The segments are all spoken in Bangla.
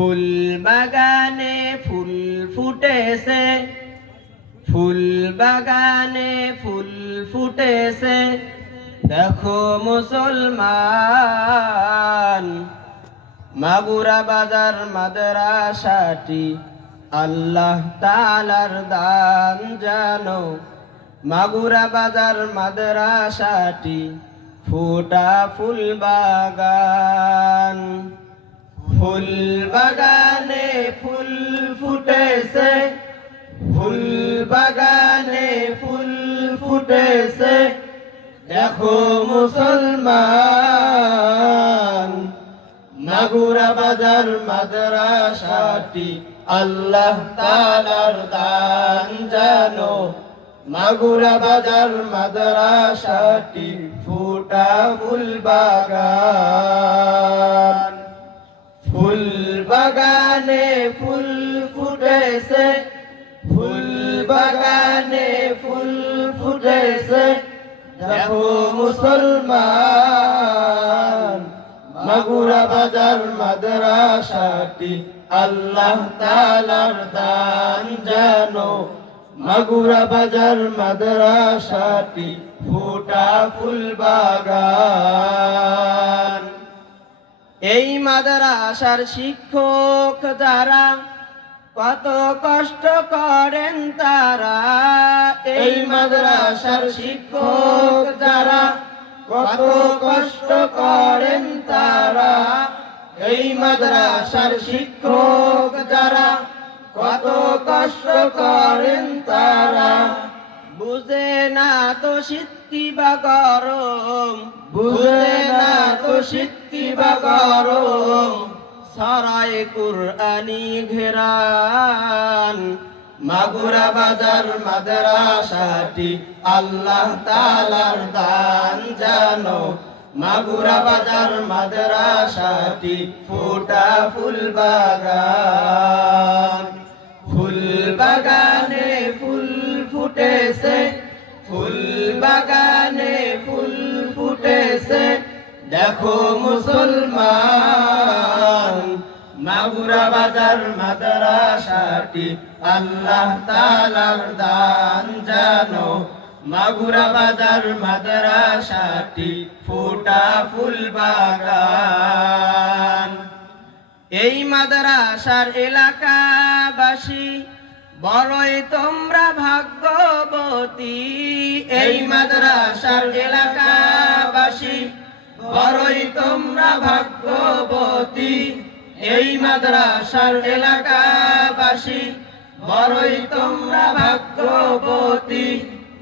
ফুল বাগানে ফুল ফুটেছে, ফুল বাগানে ফুল ফুটেছে, দেখো মুসলমান। মাগুরা বাজার মাদ্রাসাটি আল্লাহ তাআলার দান জানো। মাগুরা বাজার মাদ্রাসাটি ফুটা ফুল বাগান। ফুল বাগানে ফুল ফুটেছে, ফুল বাগানে ফুল ফুটেছে, দেখো মুসলমান। মাগুরা বাজার মাদ্রাসাটি আল্লাহ তাআলার দান জানো। মাগুরা বাজার মাদ্রাসাটি ফুটা ফুল বাগান। ফুল বাগানে ফুল ফুটেছে, ফুল বাগানে ফুল ফুটেছে, দেখো মুসলমান। মাগুরা বাজার মাদ্রাসাটি আল্লাহ তাআলার দান জানো। মাগুরা বাজার মাদ্রাসাটি ফুটা ফুল বাগান। এই মাদ্রাসার শিক্ষক যারা কত কষ্ট করেন তারা। এই মাদ্রাসার শিক্ষক যারা কত কষ্ট করেন তারা। এই মাদ্রাসার শিক্ষক যারা কত কষ্ট করেন তারা। বুঝে না তো শীত কি বা গরম, বুঝে না তো শীত কি বা গরম, ছড়ায় কুরআনি ঘেরান। মাগুরা বাজার মাদ্রাসাটি আল্লাহ তাআলার দান জানো। মাগুরা বাজার মাদ্রাসাটি ফুটা ফুল বাগান। ফুল বাগানে ফুল ফুটেছে, ফুল বাগানে ফুল ফুটেছে, দেখো মুসলমান। মাগুরা বাজার মাদ্রাসাটি আল্লাহ তাআলার দান জানো। মাগুরা বাজার মাদ্রাসাটি ফুটা ফুল বাগান। এই মাদ্রাসার এলাকাবাসী বড়ই তোমরা ভাগ্যবতী। এই মাদ্রাসার এলাকাবাসী বড়ই তোমরা ভাগ্যবতী। এই মাদ্রাসার এলাকাবাসী বড়ই তোমরা ভাগ্যবতী।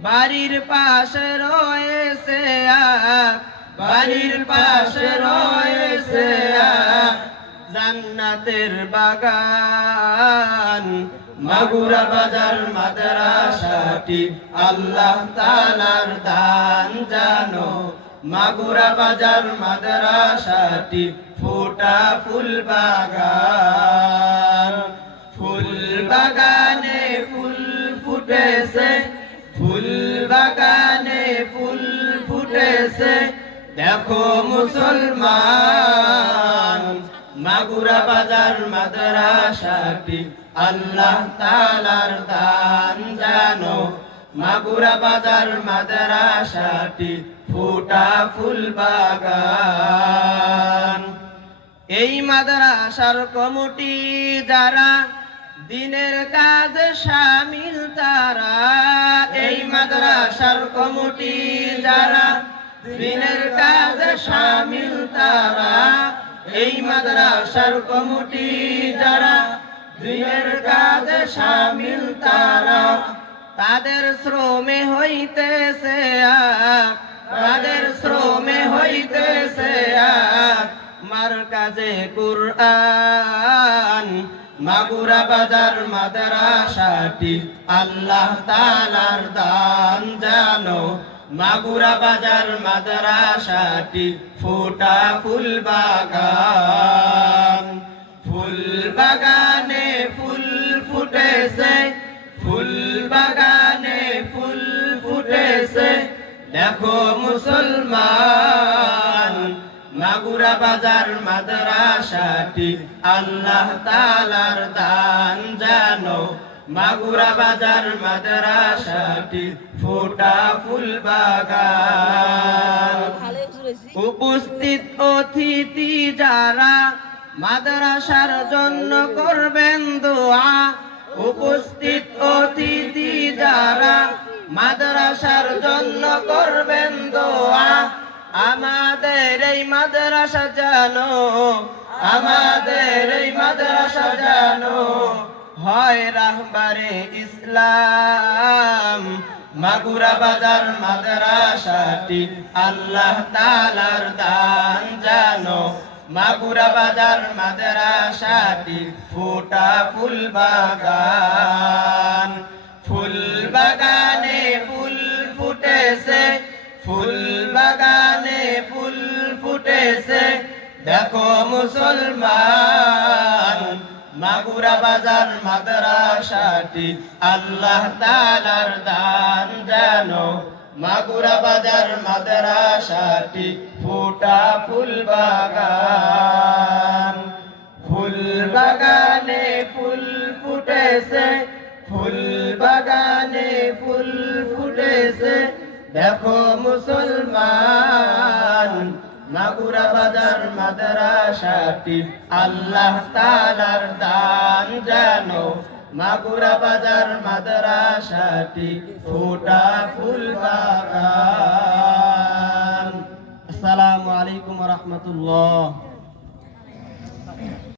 বাড়ির পাশে রয়েছে বাড়ির পাশে রয়েছে জান্নাতের বাগান। মাগুরা বাজার মাদ্রাসাটি আল্লাহ তাআলার দান জানো। মাগুরা বাজার মাদ্রাসাটি ফুটা ফুল বাগান। ফুল বাগানে ফুল ফুটেছে, ফুল বাগানে ফুল ফুটেছে, দেখো মুসলমান। মাগুরা বাজার মাদ্রাসাটি আল্লাহ তাআলার দান জানো। মাগুরা বাজার মাদ্রাসাটি ফুটা ফুল বাগান। এই মাদ্রাসার কমিটি যারা দিনের কাজে শামিল তারা। এই মাদ্রাসার কমিটি যারা দিনের কাজে শামিল তারা। এই মাদ্রাসার কমিটি যারা দিনের কাজে শামিল তারা। তাদের শ্রমে হইতেছে তাদের শ্রমে হইতেছে মারকাজে কুরআন। মাগুরা বাজার মাদ্রাসাটি আল্লাহ তাআলার দান জানো। মাগুরা বাজার মাদ্রাসাটি ফুটা ফুল বাগান। ফুল বাগানে ফুল ফুটেছে, ফুল বাগানে ফুল ফুটেছে, দেখো মুসলমান। মাগুরা বাজার মাদ্রাসাটি আল্লাহ তাআলার দান জানো মাগুরা বাজার মাদ্রাসাটি ফোটা ফুল বাগান উপস্থিত অতিথি যারা মাদ্রাসার জন্য করবেন দোয়া উপস্থিত অতিথি যারা মাদ্রাসার জন্য করবেন দোয়া আমাদের এই মাদ্রাসা জানো আমাদের এই মাদ্রাসা জানো হয় রাহবারে ইসলাম মাগুরা বাজার মাদ্রাসাটি আল্লাহ তাআলার দান জানো মাগুরা বাজার মাদ্রাসাটি ফোটা ফুল বাগান ফুল বাগানে ফুল ফুটেছে ফুল বাগানে ফুল ফুটেছে দেখো মুসলমান মাগুরা বাজার মাদ্রাসাটি আল্লাহ তাআলার দান জানো মাগুরা বাজার মাদ্রাসাটি ফোটা ফুল বাগান ফুল বাগানে ফুল ফুটেছে ফুল বাগানে ফুল ফুটেছে দেখো মুসলমান মাগুরা বাজার মাদ্রাসাটি আল্লাহ তাআলার দান জানো মাগুরা বাজার মাদ্রাসাটি ফোটা ফুল বাগান। আসসালামু আলাইকুম ওয়া রাহমাতুল্লাহ।